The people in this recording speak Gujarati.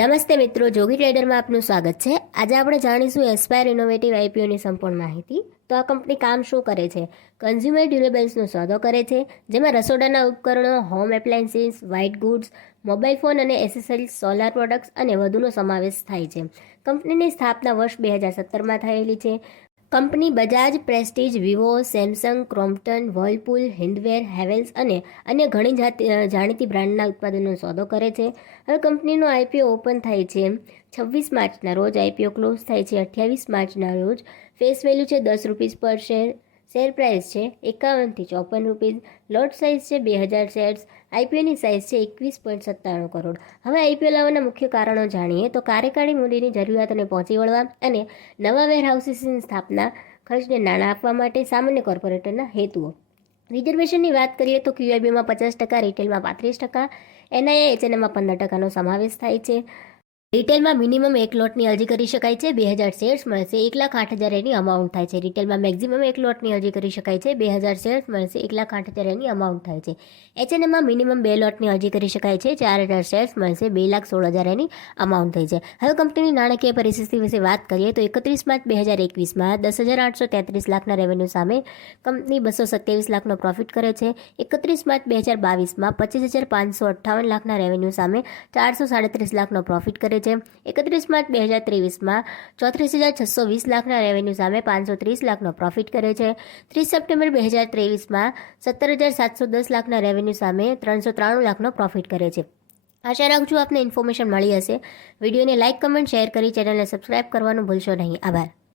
નમસ્તે મિત્રો, જોગી ટ્રેડરમાં આપનું સ્વાગત છે. આજે આપણે જાણીશું એસ્પાયર ઇનોવેટિવ આઈપીઓની સંપૂર્ણ માહિતી. તો આ કંપની કામ શું કરે છે? કન્ઝ્યુમર ડ્યુરેબલ્સનો સોદો કરે છે, જેમાં રસોડાના ઉપકરણો home appliances white goods mobile phone અને એસેસરીઝ સોલાર પ્રોડક્ટ્સ અને વધુનો સમાવેશ થાય છે. કંપનીની સ્થાપના વર્ષ બે હજાર સત્તરમાં થયેલી છે. Company Bajaj, Prestige, Vivo, Samsung, Crompton Whirlpool Hindware Havells અને અન્ય ઘણી જાતિ જાણીતી બ્રાન્ડના ઉત્પાદનો સોદો કરે છે. હવે કંપનીનો આઈપીઓ ઓપન થાય છે છવ્વીસ માર્ચના રોજ. આઈપીઓ ક્લોઝ થાય છે અઠ્યાવીસ માર્ચના રોજ. ફેસ વેલ્યુ છે દસ રૂપીસ પર શેર. શેર પ્રાઇસ છે એકાવનથી ચોપન રૂપીઝ. લોટ સાઇઝ છે બે હજાર શેર્સ આઈપીઓની સાઇઝ છે એકવીસ પોઈન્ટ સત્તાણું કરોડ. હવે આઈપીઓ લાવવાના મુખ્ય કારણો જાણીએ તો કાર્યકારી મૂડીની જરૂરિયાતોને પહોંચી વળવા અને નવા વેરહાઉસીસની સ્થાપના ખર્ચને નાણાં આપવા માટે સામાન્ય કોર્પોરેટરના હેતુઓ. રિઝર્વેશનની વાત કરીએ તો ક્યુઆઈબીમાં પચાસ ટકા, રિટેલમાં પાંત્રીસ ટકા એનઆઈએ એચએનએમાં પંદર ટકાનો સમાવેશ થાય છે. રિટેલમાં મિનિમમ એક લોટની અરજી કરી શકાય છે. બે હજાર શેર્સ મળશે એક લાખ આઠ હજાર એની અમાઉન્ટ થાય છે. રિટેલમાં મેક્ઝિમમ એક લોટની અરજી કરી શકાય છે. બે હજાર શેર્સ મળશે એક લાખ આઠ હજાર એની અમાઉન્ટ થાય છે. એચએનએમાં મિનિમમ બે લોટની અરજી કરી શકાય છે. ચાર હજાર શેર્સ મળશે બે લાખ સોળ હજાર એની અમાઉન્ટ થઈ છે. હવે કંપનીની નાણાકીય પરિસ્થિતિ વિશે વાત કરીએ તો એકત્રીસ માર્ચ બે હજાર એકવીસમાં દસ હજાર આઠસો તેત્રીસ લાખના રેવન્યુ સામે કંપની બસો સત્યાવીસ લાખનો પ્રોફિટ કરે છે. એકત્રીસ માર્ચ બે હજાર બાવીસમાં પચીસ હજાર પાંચસો અઠ્ઠાવન લાખના રેવન્યુ સામે ચારસો સાડત્રીસ લાખનો પ્રોફિટ કરે છે. એકત્રીસ માર્ચ બે હજાર ત્રેવીસમાં ચોત્રીસ હજાર છસો વીસ લાખના રેવન્યુ સામે પાંચસો ત્રીસ લાખનો પ્રોફિટ કરે છે. ત્રીસ સપ્ટેમ્બર બે હજાર ત્રેવીસમાં સત્તર હજાર સાતસો દસ લાખના રેવન્યુ સામે ત્રણસો ત્રાણું લાખનો પ્રોફિટ કરે છે. આશા રાખું છું આપને ઇન્ફોર્મેશન મળી હશે. વિડીયોને લાઇક કમેન્ટ શેર કરી ચેનલને સબસ્ક્રાઇબ કરવાનું ભૂલશો નહીં. આભાર.